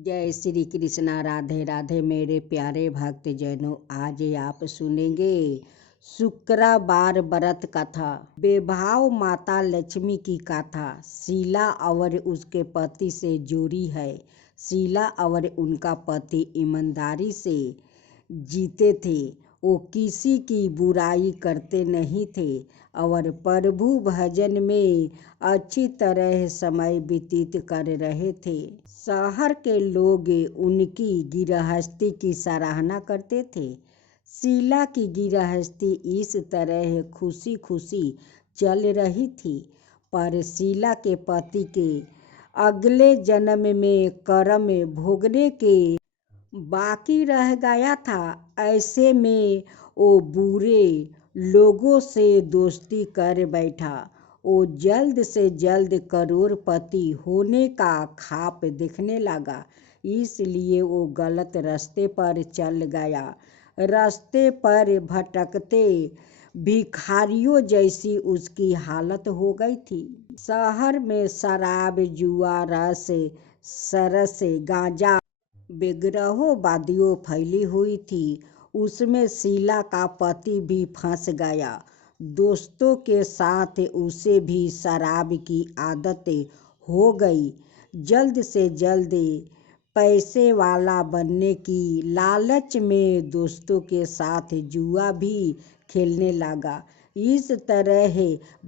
जय श्री कृष्णा। राधे राधे मेरे प्यारे भक्त जनों। आज आप सुनेंगे शुक्रवार व्रत कथा, बेभाव माता लक्ष्मी की कथा। शीला और उसके पति से जुड़ी है। शीला और उनका पति ईमानदारी से जीते थे। वो किसी की बुराई करते नहीं थे और प्रभु भजन में अच्छी तरह समय व्यतीत कर रहे थे। शहर के लोग उनकी गृहस्थी की सराहना करते थे। शीला की गृहस्थी इस तरह खुशी खुशी चल रही थी, पर शीला के पति के अगले जन्म में कर्म भोगने के बाकी रह गया था। ऐसे में वो बुरे लोगों से दोस्ती कर बैठा। वो जल्द से जल्द करोड़पति होने का ख्वाब देखने लगा, इसलिए वो गलत रास्ते पर चल गया। रास्ते पर भटकते भिखारियों जैसी उसकी हालत हो गई थी। शहर में शराब, जुआ, रस, सरस, गांजा, विग्रहों फैली हुई थी। उसमें शीला का पति भी फंस गया। दोस्तों के साथ उसे भी शराब की आदत हो गई। जल्द से जल्द पैसे वाला बनने की लालच में दोस्तों के साथ जुआ भी खेलने लगा। इस तरह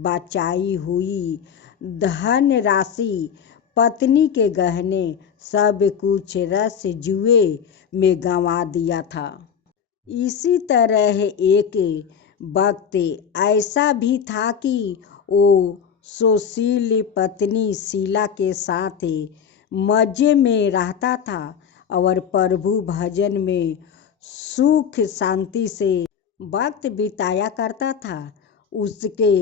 बचाई हुई धन राशि, पत्नी के गहने, सब कुछ रस जुए में गंवा दिया था। इसी तरह एक वक्त ऐसा भी था कि वो सुशील पत्नी शीला के साथ मजे में रहता था और प्रभु भजन में सुख शांति से वक्त बिताया करता था। उसके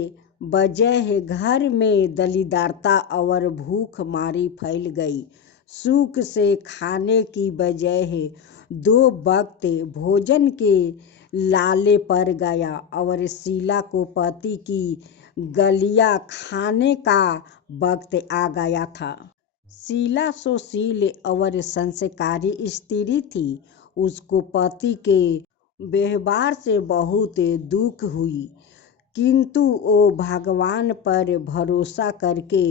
वजह घर में दरिद्रता और भूख मारी फैल गई। सुख से खाने की बजाय दो वक्त भोजन के लाले पड़ गया और शीला को पति की गलियां खाने का वक्त आ गया था। शीला सुशील और संस्कारी स्त्री थी। उसको पति के व्यवहार से बहुत दुख हुई, किंतु वो भगवान पर भरोसा करके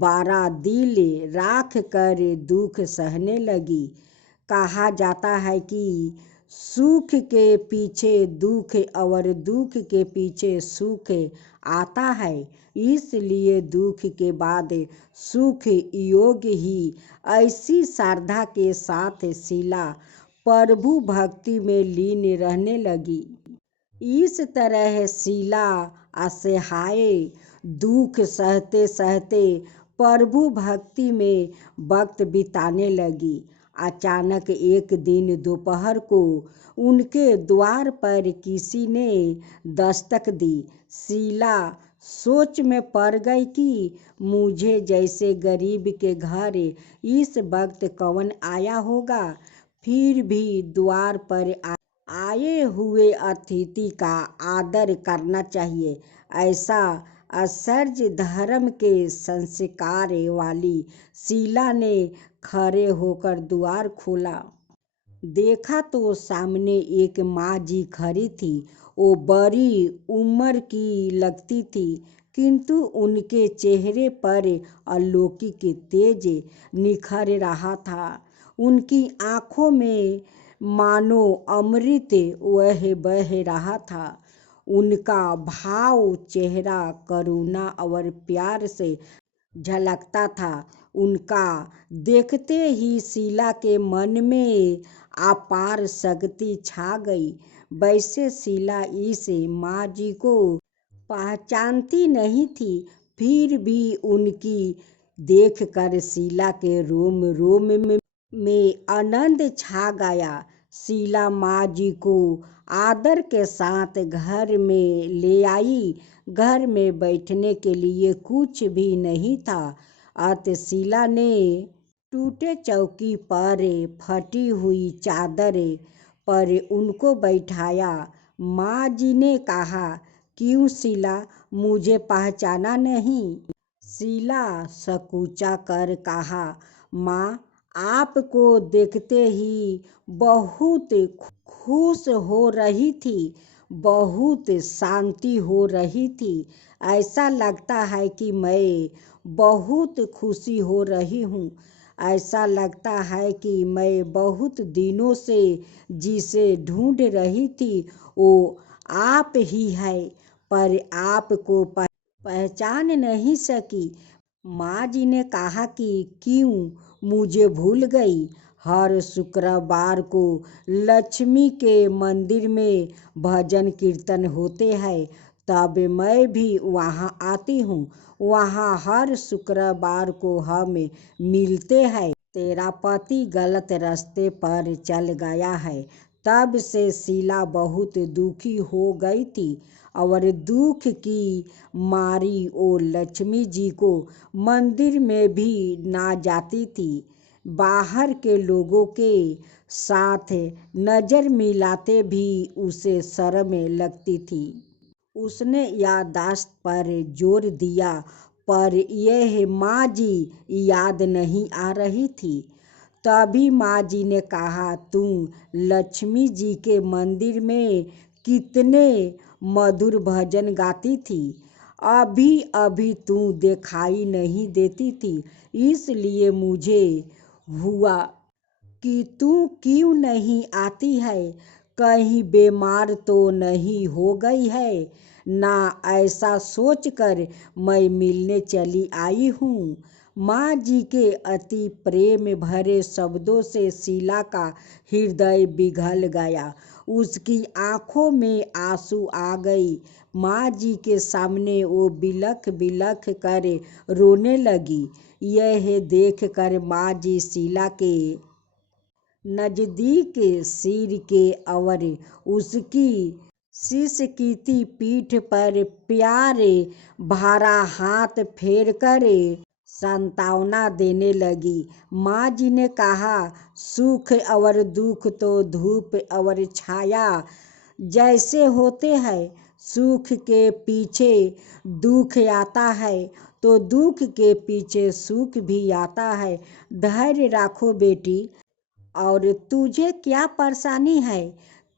12 दिल राख कर दुख सहने लगी। कहा जाता है कि सुख के पीछे दुख और दुख के पीछे सुख आता है, इसलिए दुख के बाद सुख योग ही। ऐसी श्रद्धा के साथ शीला प्रभु भक्ति में लीन रहने लगी। इस तरह शीला असहाय दुख सहते सहते प्रभु भक्ति में वक्त बिताने लगी। अचानक एक दिन दोपहर को उनके द्वार पर किसी ने दस्तक दी। शीला सोच में पड़ गई कि मुझे जैसे गरीब के घर इस वक्त कौन आया होगा। फिर भी द्वार पर आए हुए अतिथि का आदर करना चाहिए, ऐसा आचार्य धर्म के संस्कार वाली शीला ने खड़े होकर द्वार खोला। देखा तो सामने एक माँ जी खड़ी थी। वो बड़ी उम्र की लगती थी, किंतु उनके चेहरे पर अलौकिक तेज निखर रहा था। उनकी आंखों में मानो अमृत बह रहा था। उनका भाव चेहरा करुणा और प्यार से झलकता था। उनका देखते ही शीला के मन में अपार शक्ति छा गई। वैसे शीला इस माँ जी को पहचानती नहीं थी, फिर भी उनकी देखकर शीला के रोम रोम में आनंद छा गया। शीला माँ जी को आदर के साथ घर में ले आई। घर में बैठने के लिए कुछ भी नहीं था, अतः शीला ने टूटे चौकी पर फटी हुई चादर पर उनको बैठाया। माँ जी ने कहा, क्यों शीला, मुझे पहचाना नहीं? शीला सकुचा कर कहा, माँ, आपको देखते ही बहुत खुश हो रही थी, बहुत शांति हो रही थी। ऐसा लगता है कि मैं बहुत खुशी हो रही हूँ। ऐसा लगता है कि मैं बहुत दिनों से जिसे ढूंढ रही थी वो आप ही है, पर आपको पहचान नहीं सकी। माँ जी ने कहा कि क्यों मुझे भूल गई। हर शुक्रवार को लक्ष्मी के मंदिर में भजन कीर्तन होते हैं, तब मैं भी वहाँ आती हूँ। वहाँ हर शुक्रवार को हम मिलते हैं। तेरा पति गलत रास्ते पर चल गया है। तब से शीला बहुत दुखी हो गई थी और दुख की मारी वो लक्ष्मी जी को मंदिर में भी ना जाती थी। बाहर के लोगों के साथ नज़र मिलाते भी उसे शर्म लगती थी। उसने याददाश्त पर जोर दिया, पर यह माँ जी याद नहीं आ रही थी। तभी माँ जी ने कहा, तुम लक्ष्मी जी के मंदिर में कितने मधुर भजन गाती थी। अभी अभी तू दिखाई नहीं देती थी, इसलिए मुझे हुआ कि तू क्यों नहीं आती है। कहीं बीमार तो नहीं हो गई है ना, ऐसा सोचकर मैं मिलने चली आई हूँ। माँ जी के अति प्रेम भरे शब्दों से शीला का हृदय पिघल गया। उसकी आंखों में आंसू आ गई। माँ जी के सामने वो बिलख बिलख कर रोने लगी। यह देखकर माँ जी शीला के नजदीक सिर के और उसकी सिसकीती पीठ पर प्यारे भरा हाथ फेर कर सांत्वना देने लगी। माँ जी ने कहा, सुख और दुख तो धूप और छाया जैसे होते हैं। सुख के पीछे दुख आता है तो दुख के पीछे सुख भी आता है। धैर्य रखो बेटी। और तुझे क्या परेशानी है?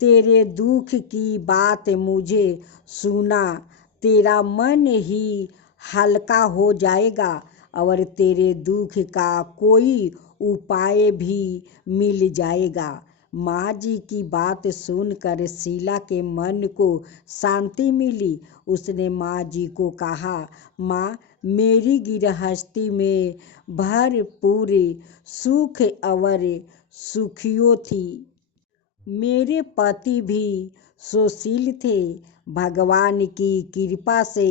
तेरे दुख की बात मुझे सुना, तेरा मन ही हल्का हो जाएगा और तेरे दुख का कोई उपाय भी मिल जाएगा। माँ जी की बात सुनकर शीला के मन को शांति मिली। उसने माँ जी को कहा, माँ, मेरी गृहस्थी में भरपूर सुख और सुखियों थी। मेरे पति भी सुशील थे। भगवान की कृपा से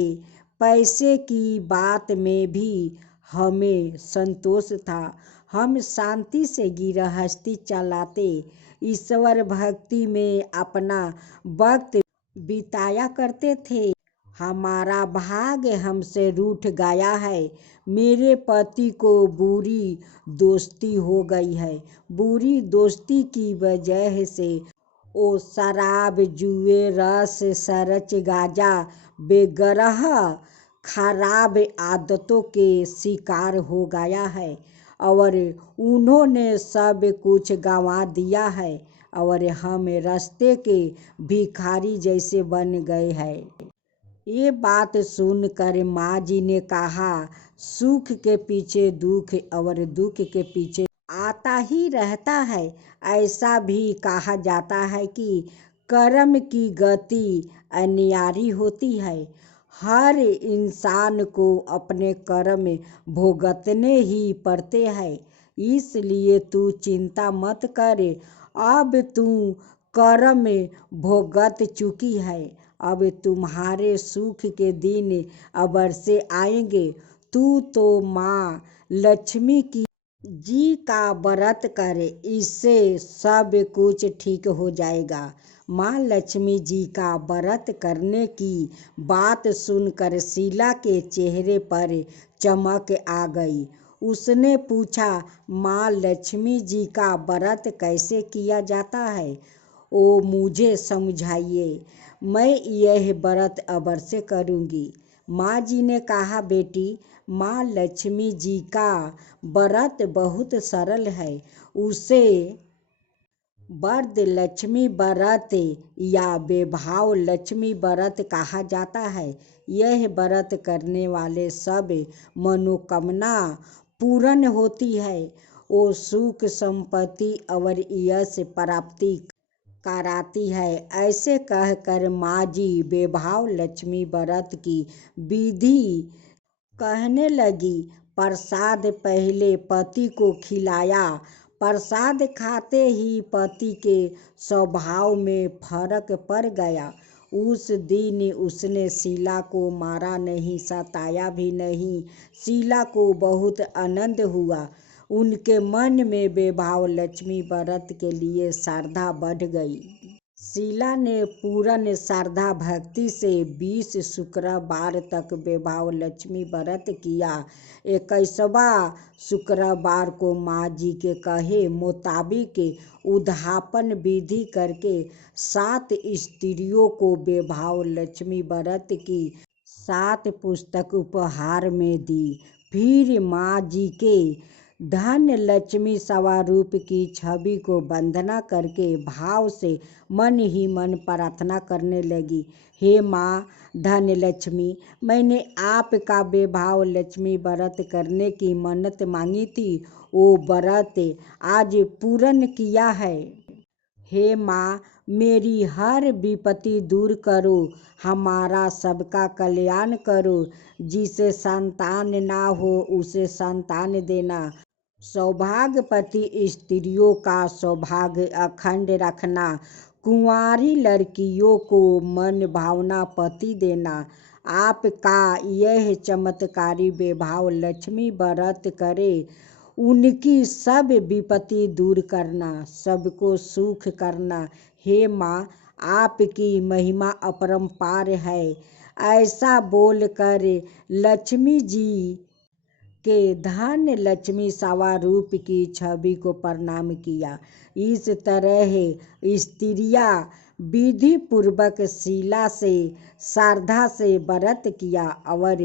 पैसे की बात में भी हमें संतोष था। हम शांति से गृहस्थी चलाते, ईश्वर भक्ति में अपना वक्त बिताया करते थे। हमारा भाग्य हमसे रूठ गया है। मेरे पति को बुरी दोस्ती हो गई है। बुरी दोस्ती की वजह से वो शराब, जुए, रस, सरच, गांजा बेगरह खराब आदतों के शिकार हो गया है और उन्होंने सब कुछ गंवा दिया है और हम रास्ते के भिखारी जैसे बन गए हैं। ये बात सुनकर माँ जी ने कहा, सुख के पीछे दुख और दुख के पीछे आता ही रहता है। ऐसा भी कहा जाता है कि कर्म की गति अनिवार्य होती है। हर इंसान को अपने कर्म भुगतने ही पड़ते हैं। इसलिए तू चिंता मत कर। अब तू कर्म भुगत चुकी है। अब तुम्हारे सुख के दिन अवश्य आएंगे। तू तो माँ लक्ष्मी की जी का व्रत कर, इससे सब कुछ ठीक हो जाएगा। माँ लक्ष्मी जी का व्रत करने की बात सुनकर शीला के चेहरे पर चमक आ गई। उसने पूछा, माँ लक्ष्मी जी का व्रत कैसे किया जाता है? ओ मुझे समझाइए, मैं यह व्रत अवश्य करूँगी। माँ जी ने कहा, बेटी, माँ लक्ष्मी जी का व्रत बहुत सरल है। उसे वरद लक्ष्मी व्रत या वैभव लक्ष्मी व्रत कहा जाता है। यह व्रत करने वाले सब मनोकामना पूर्ण होती है। वो सुख संपत्ति और यश प्राप्ति कराती है। ऐसे कहकर माँ जी वैभव लक्ष्मी व्रत की विधि कहने लगी। प्रसाद पहले पति को खिलाया। प्रसाद खाते ही पति के स्वभाव में फर्क पड़ गया। उस दिन उसने शीला को मारा नहीं, सताया भी नहीं। शीला को बहुत आनंद हुआ। उनके मन में वैभव लक्ष्मी व्रत के लिए श्रद्धा बढ़ गई। शीला ने पूर्ण श्रद्धा भक्ति से 20 शुक्रवार तक वैभव लक्ष्मी व्रत किया। 21वां शुक्रवार को माँ जी के कहे मुताबिक उद्यापन विधि करके 7 स्त्रियों को वैभव लक्ष्मी व्रत की 7 पुस्तक उपहार में दी। फिर माँ जी के धन लक्ष्मी स्वरूप की छवि को वंदना करके भाव से मन ही मन प्रार्थना करने लगी, हे माँ धन लक्ष्मी, मैंने आपका वैभव लक्ष्मी व्रत करने की मन्नत मांगी थी। वो व्रत आज पूर्ण किया है। हे माँ, मेरी हर विपत्ति दूर करो, हमारा सबका कल्याण करो। जिसे संतान ना हो उसे संतान देना। सौभाग्यवती स्त्रियों का सौभाग्य अखंड रखना। कुंवारी लड़कियों को मन भावना पति देना। आपका यह चमत्कारी वैभव लक्ष्मी व्रत करे, उनकी सब विपत्ति दूर करना, सबको सुख करना। हे माँ, आपकी महिमा अपरंपार है। ऐसा बोलकर लक्ष्मी जी के धन लक्ष्मी स्वरूप की छवि को प्रणाम किया। इस तरह स्त्रियां विधि पूर्वक शीला से श्रद्धा से व्रत किया और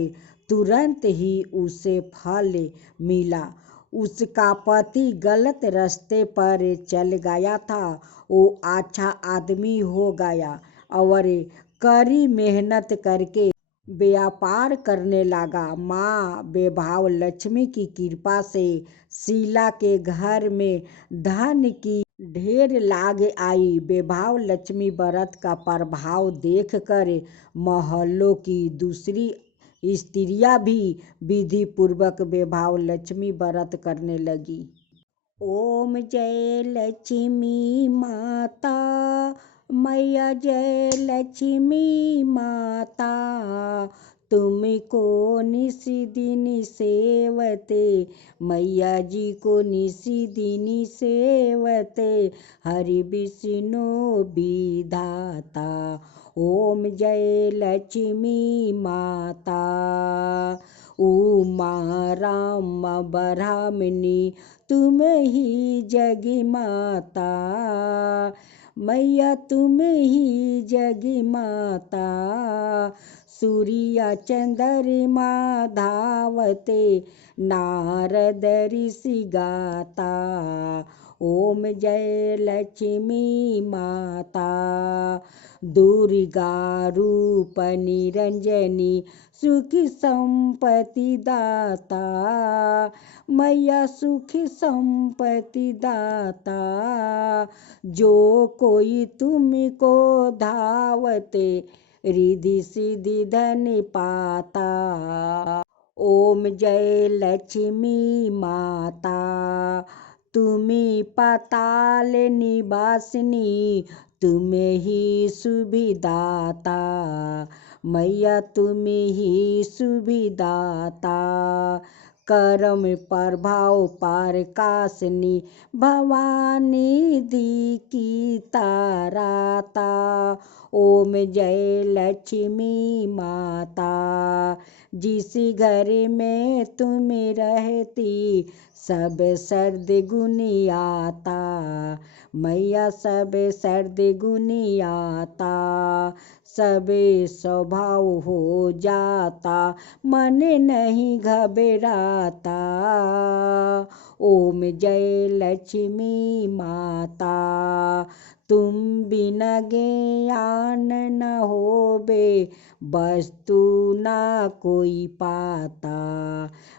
तुरंत ही उसे फल मिला। उसका पति गलत रास्ते पर चल गया था, वो अच्छा आदमी हो गया और कड़ी मेहनत करके व्यापार करने लगा। माँ वैभव लक्ष्मी की कृपा से शीला के घर में धन की ढेर लाग आई। वैभव लक्ष्मी व्रत का प्रभाव देखकर मोहल्लों की दूसरी स्त्रियां भी विधि पूर्वक वैभव लक्ष्मी व्रत करने लगी। ओम जय लक्ष्मी माता, मैया जय लक्ष्मी माता, तुमको निस दिन सेवते, मैया जी को निस दिन सेवते, हरि विष्णु विधाता। ओम जय लक्ष्मी माता। उमा राम ब्राह्मणी तुम ही जग माता, मैया तुम ही जग माता। सूर्य चंद्रमा धावते, नारद ऋषि गाता। ओम जय लक्ष्मी माता। दुर्गा रूप निरंजनी सुख संपत्ति दाता, मैया सुख संपत्ति दाता। जो कोई तुमको धावते, रिद्धि सिद्धि धन पाता। ओम जय लक्ष्मी माता। तुम्ही पाताल निवासिनी, तुम ही सुविदाता, मैया तुम ही सुविदाता। करम प्रभाव प्रकाशनी, भवानी दी की ताराता। ओम जय लक्ष्मी माता। जिस घर में तुम रहती सब सर्द गुनियाता, मैया सब सर्द गुनियाता, सब स्वभाव हो जाता, मन नहीं घबराता। ओम जय लक्ष्मी माता, तुम बिना ज्ञान न होबे वस्तु ना कोई पाता,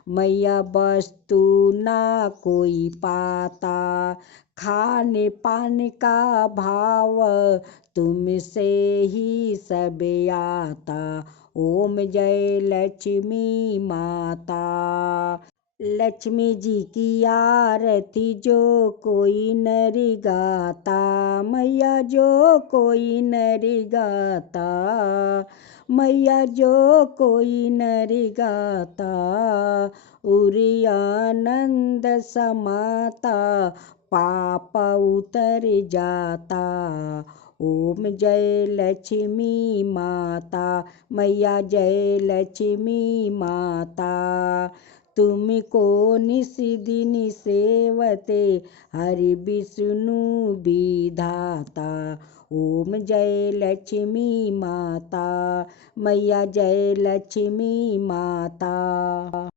मैया वस्तु ना कोई पाता। खाने पान का भाव तुमसे ही सब आता। ओम जय लक्ष्मी माता। लक्ष्मी जी की आरती जो कोई नर गाता, मैया जो कोई नर गाता, मैया जो कोई नर गाता, उरी आनंद समाता, पाप उतर जाता। ओम जय लक्ष्मी माता, मैया जय लक्ष्मी माता। तुमको निस दिन सेवते हरि विष्णु विधाता। ओम जय लक्ष्मी माता, मैया जय लक्ष्मी माता।